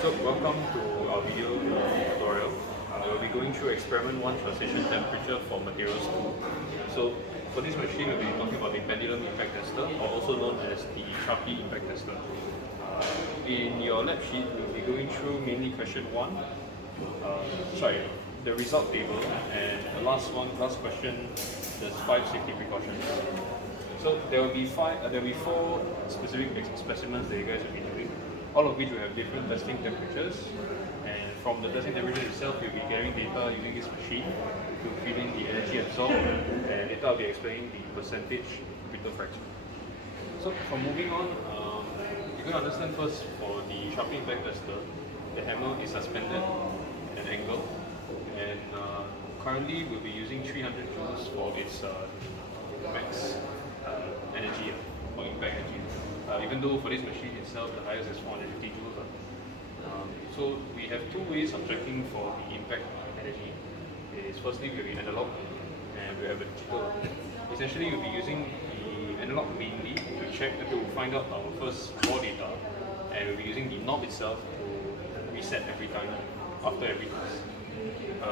So welcome to our video tutorial. We'll be going through experiment 1 transition temperature for materials 2. So for this machine we'll be talking about the pendulum impact tester, or also known as the Charpy impact tester. In your lab sheet we'll be going through mainly question 1, the result table, and the last question, there's 5 safety precautions. So there will be 4 specific specimens that you guys will be doing, all of which will have different testing temperatures, and from the testing temperature itself you'll be gathering data using this machine to fill in the energy absorbed, and later I'll be explaining the percentage brittle fracture. So from moving on, you're going to understand first for the Charpy impact tester, the hammer is suspended at an angle, and currently we'll be using 300 joules for its max energy or impact energy. Even though for this machine itself the highest is 450 joules. So we have 2 ways of checking for the impact energy. Firstly we'll be analog, and we have a digital. Essentially we'll be using the analog mainly to find out our first raw data, and we'll be using the knob itself to reset every time after every test.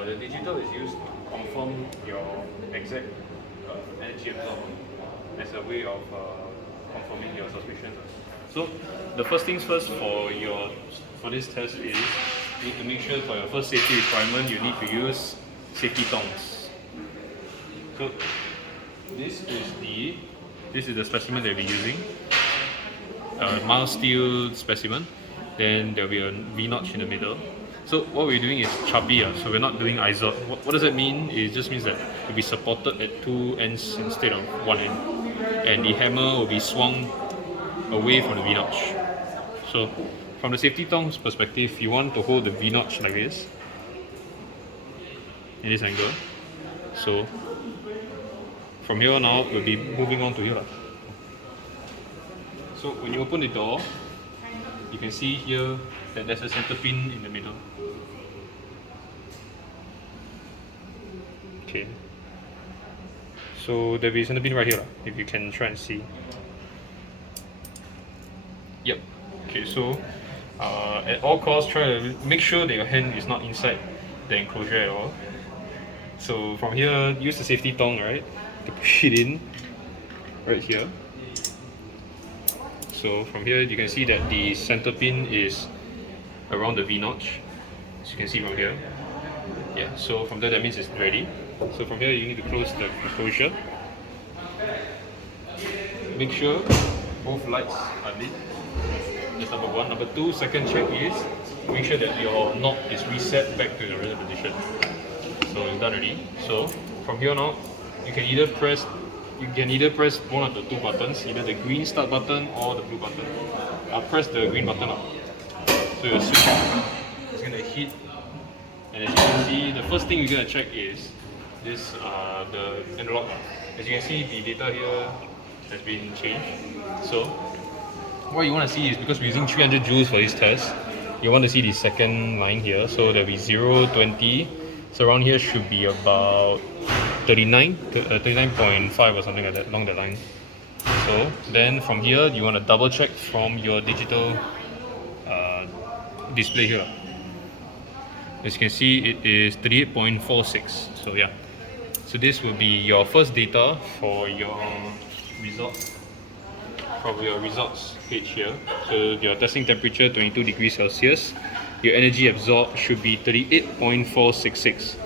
The digital is used to confirm your exact energy absorbed as a way of confirming your suspicions. So the first things first for this test is you need to make sure for your first safety requirement you need to use safety tongs. So this is the specimen that we'll be using, a mild steel specimen. Then there will be a V-notch in the middle. So what we're doing is Charpy, so we're not doing isot. What does that mean? It just means that it will be supported at 2 ends instead of 1 end, and the hammer will be swung away from the V-notch. So from the safety tongs perspective, you want to hold the V-notch like this, in this angle. So from here on out, we'll be moving on to here. So when you open the door, you can see here that there's a center pin in the middle. Okay. So there'll be a center pin right here, if you can try and see. Yep. Okay, so at all costs, try to make sure that your hand is not inside the enclosure at all. So from here, use the safety tong, right, to push it in right here. So from here you can see that the center pin is around the V-notch, as you can see from here. Yeah, so from there that means it's ready. So from here you need to close the enclosure. Make sure both lights are lit. That's number 1. Number 2, second check is make sure that your knob is reset back to the original position. So it's done already. So from here on out, you can either press one of the 2 buttons, either the green start button or the blue button. I'll press the green button up. So your switch is going to hit, and as you can see, the first thing we're going to check is this the analog. As you can see, the data here has been changed. So what you want to see is, because we're using 300 joules for this test, you want to see the second line here. So there'll be 0, 20. So around here should be about 39.5 or something like that, along the line. So then from here you want to double check from your digital display here. As you can see, it is 38.46. So yeah, so this will be your first data for your results page here. So your testing temperature 22 degrees Celsius, your energy absorbed should be 38.466.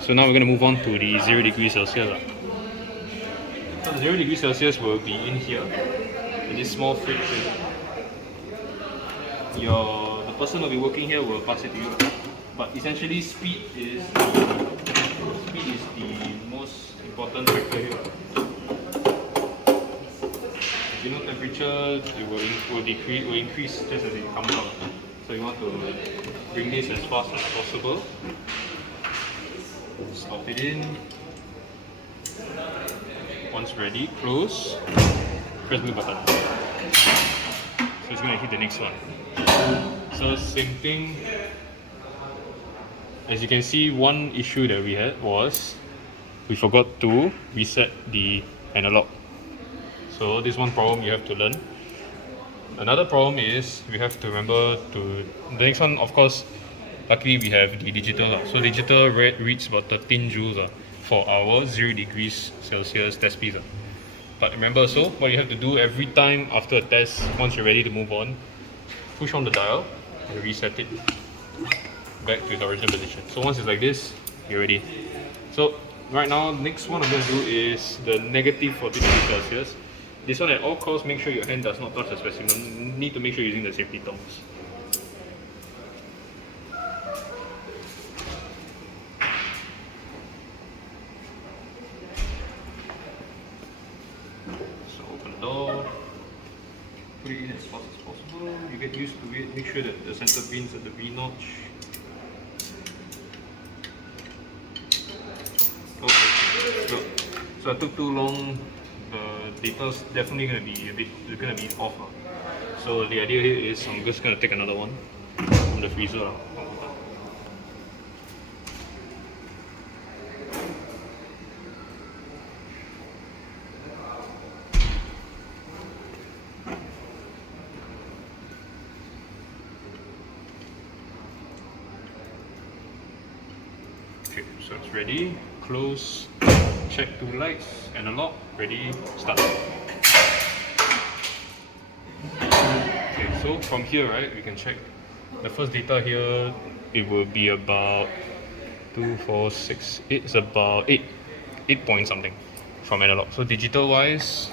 So now we're going to move on to the 0 degrees Celsius. So the 0 degrees Celsius will be in here, in this small fridge here. The person will be working here will pass it to you. But essentially speed is the most important factor here. As you know, temperature will increase just as it comes out. So you want to bring this as fast as possible. Slot it in. Once ready, close. Press the button. So it's going to hit the next one. So same thing. As you can see, one issue that we had was we forgot to reset the analog. So this one problem you have to learn. another problem is we have to remember to the next one. Of course, luckily we have the digital. So digital reads about 13 joules for our 0 degrees Celsius test piece. But remember, so what you have to do every time after a test, once you're ready to move on, push on the dial and reset it back to its original position. So once it's like this, you're ready. So right now, next one I'm going to do is the negative 40 degrees Celsius. This one, at all costs, make sure your hand does not touch the specimen. Need to make sure you're using the safety tongs. So open the door, put it in as fast as possible. You get used to it. Make sure that the center pin's at the V notch. Okay. So I took too long. The data's definitely going to be off. So the idea here is I'm just going to take another one from the freezer. Okay, so it's ready. Close. Check two lights, analog, ready, start. Okay, so from here, right, we can check the first data here. It will be about 2, 4, 6, 8. It's about 8 point something from analog. So digital wise,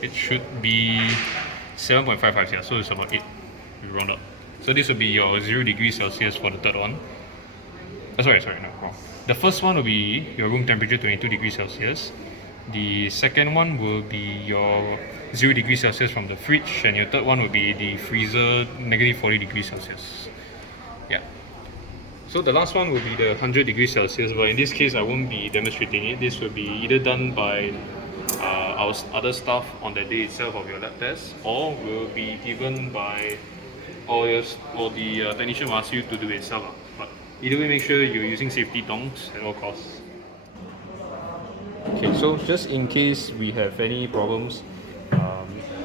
it should be 7.55 here. So it's about 8. We round up. So this will be your 0 degrees Celsius for the third one. Sorry, no, wrong. The first one will be your room temperature 22 degrees Celsius. The second one will be your 0 degrees Celsius from the fridge, and your third one will be the freezer negative 40 degrees Celsius. Yeah. So the last one will be the 100 degrees Celsius, but in this case I won't be demonstrating it. This will be either done by our other staff on the day itself of your lab test, or will be given by or the technician will ask you to do it itself. But either way, make sure you're using safety tongs at all costs. Okay, so just in case we have any problems,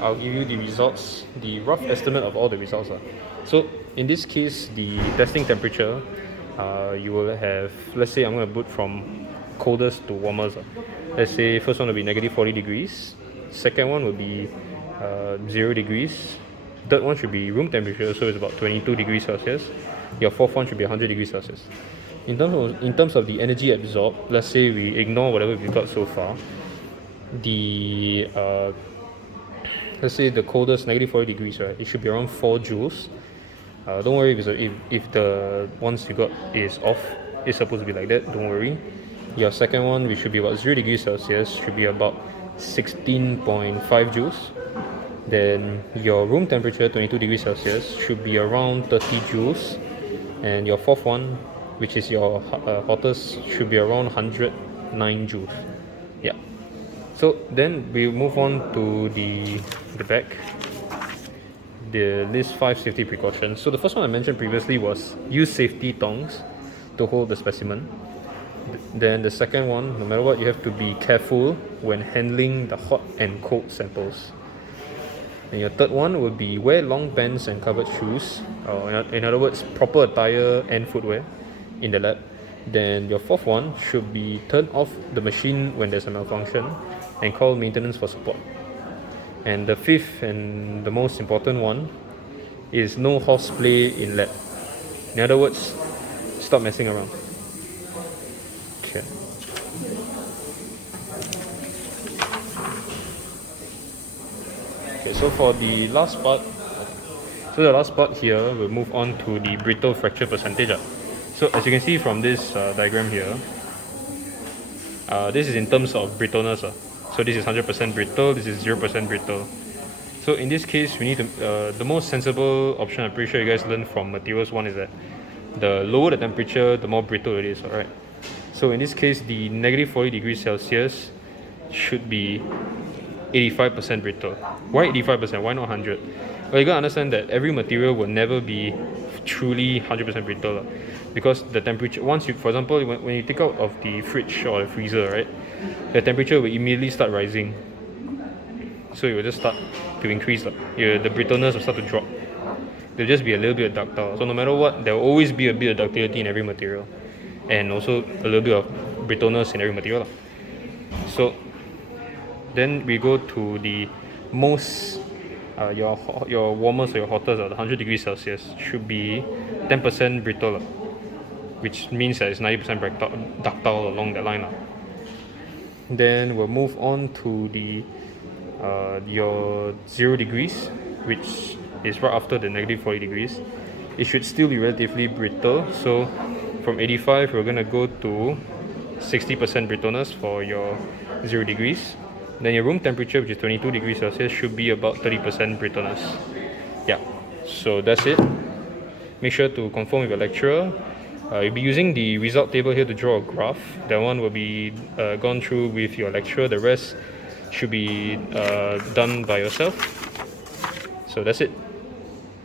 I'll give you the results, the rough estimate of all the results. So in this case, the testing temperature, you will have, let's say I'm going to put from coldest to warmest. Let's say first one will be negative 40 degrees, second one will be 0 degrees, third one should be room temperature, so it's about 22 degrees Celsius. Your fourth one should be 100 degrees Celsius. In terms of the energy absorbed, let's say we ignore whatever we've got so far. The let's say the coldest, negative 40 degrees, right? It should be around 4 joules. Don't worry if the ones you got is off. It's supposed to be like that. Don't worry. Your second one, which should be about 0 degrees Celsius, should be about 16.5 joules. Then your room temperature, 22 degrees Celsius, should be around 30 joules. And your fourth one, which is your hottest, should be around 109 joules. Yeah. So then we move on to the back. The list 5 safety precautions. So the first one I mentioned previously was use safety tongs to hold the specimen. Then the second one, no matter what, you have to be careful when handling the hot and cold samples. And your third one will be wear long pants and covered shoes, in other words, proper attire and footwear in the lab. Then your fourth one should be turn off the machine when there's a malfunction and call maintenance for support. And the fifth and the most important one is no horseplay in lab. In other words, stop messing around. Okay. Okay, so for the last part, here, we'll move on to the brittle fracture percentage. So as you can see from this diagram here, this is in terms of brittleness. So this is 100% brittle, this is 0% brittle. So in this case, we need to, the most sensible option, I'm pretty sure you guys learned from materials 1, is that the lower the temperature, the more brittle it is, alright? So in this case, the negative 40 degrees Celsius should be 85% brittle. Why 85%? Why not 100? Well, you gotta understand that every material will never be truly 100% brittle, because the temperature, once you, for example, when you take out of the fridge or the freezer, right, the temperature will immediately start rising. So it will just start to increase. The brittleness will start to drop. There'll just be a little bit of ductile. So no matter what, there will always be a bit of ductility in every material, and also a little bit of brittleness in every material. So then we go to the most your warmest or your hottest, the 100 degrees Celsius should be 10% brittle, which means that it's 90% ductile along that line. Then we'll move on to the your 0 degrees, which is right after the negative 40 degrees. It should still be relatively brittle. So from 85, we're going to go to 60% brittleness for your 0 degrees. Then your room temperature, which is 22 degrees Celsius, should be about 30% brittleness. Yeah, so that's it. Make sure to confirm with your lecturer. You'll be using the result table here to draw a graph. That one will be gone through with your lecturer. The rest should be done by yourself. So that's it.